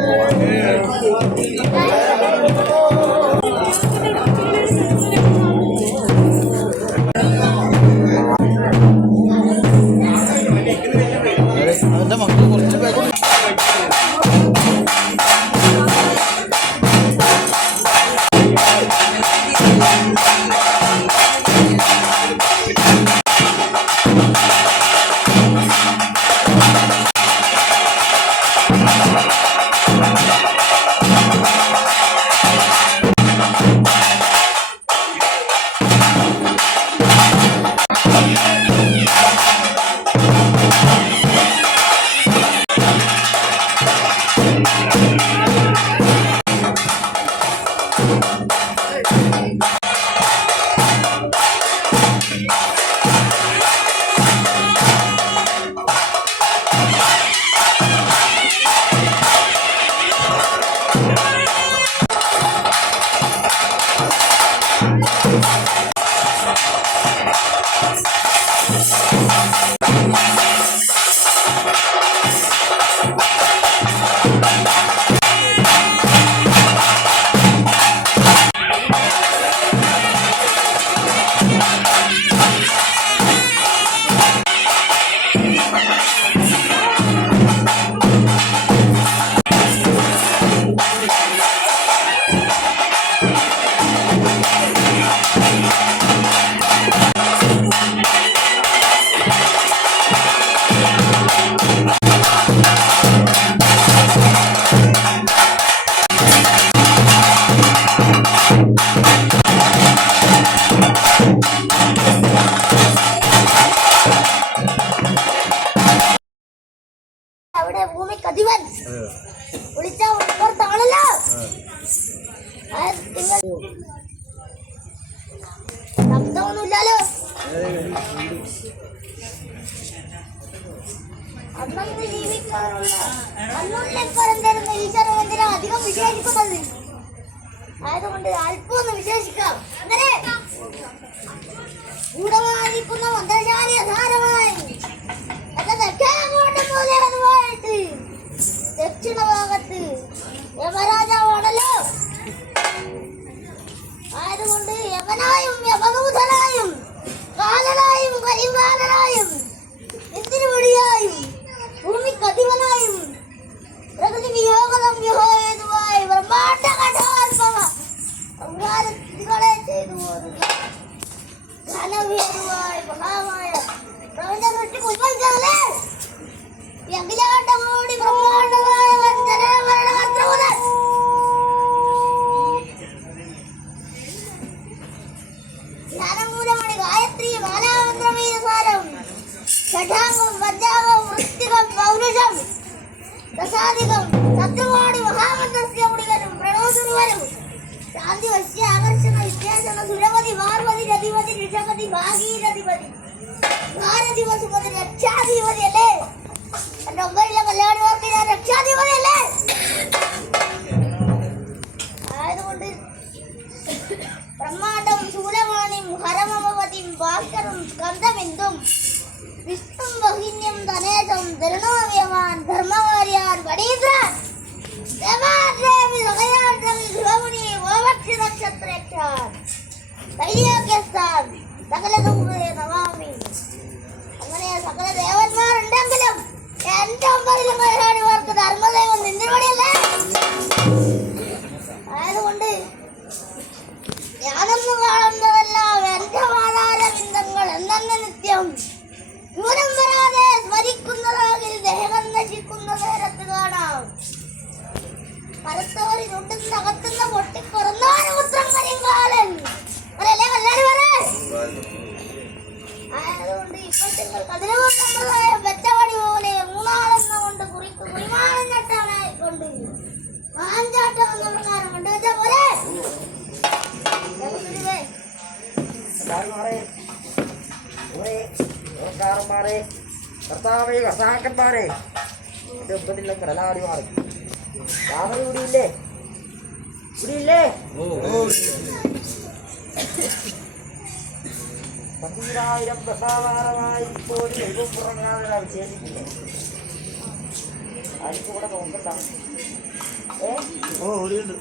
Yeah. ശബ്ദമൊന്നുമില്ലല്ലോ. അന്നന്ന് ജീവിക്കാനുള്ള അന്നുള്ളിപ്പുറം തരുന്ന ഈശ്വര എന്തിനാ അധികം വിശേഷിക്കുന്നത് അല്പം ഒന്ന് വിശേഷിക്കാം. അങ്ങനെ. ഗൂഢമായിരിക്കുന്ന മന്ത്രശാലി അധാരമായി കാലനായും കരിങ്കാലനായും എന്തിനുപടിയായും ഭൂമിക്കധിപനായും പ്രകൃതി വിയോഗം വിഹോയതുമായി ബ്രഹ്മാണ്ട കഠോത്ഭവ സംഹാരങ്ങളെ ചെയ്തു പോകുന്നു ഘനവേരുവായി മഹാമായ പ്രപഞ്ച സൃഷ്ടി ഉത്ഭവിച്ചതല്ലേ ഈ അഖിലാണ്ടമോടി ബ്രഹ്മാണ്ടമായ പ്രസാദികം ശത്രുവാടി മഹാമന്ത്രസ്യ മുടികനും പ്രണോസുരുവരും ശാന്തി വശ്യ ആകർഷണ വിശേഷണ സുരപതി പാർവതി രതിപതി ഋഷപതി ഭാഗീരധിപതി ഭാരതി വസുപതി നക്ഷത്രേക്ഷാൻ കൈലിയാക്യസ്ഥാൻ സകലതും നമാമി അങ്ങനെ സകല ദേവന്മാരുണ്ടെങ്കിലും എന്റെ ഒമ്പതിലും കൈകാണിമാർക്ക് ധർമ്മദൈവം വെച്ചപടി പോലെ മൂന്നാളെന്ന കൊണ്ട് കുറിക്ക് കുറിമാനം നട്ടാനായി കൊണ്ട് മാഞ്ചാട്ടം എന്ന പ്രകാരം പോലെ. ജഗത്തുരുവേ, കർത്താക്കന്മാരെ ഓരേ ഓർക്കാരന്മാരെ കർത്താവേ കർത്താക്കന്മാരെ. ഇത് ഒമ്പതിലെ കടലാടിമാർ രാമൻ ഇവിടെ ഇല്ലേ? ഇവിടെ ഇല്ലേ? പന്തീരായിരം ദശാവാരമായി ഇപ്പോൾ എഴുതും പുറങ്ങാതെ അവശേഷിക്കുന്നു ആർക്കും കൂടെ നോക്കണ്ട. ഓ ഓടിയുണ്ട്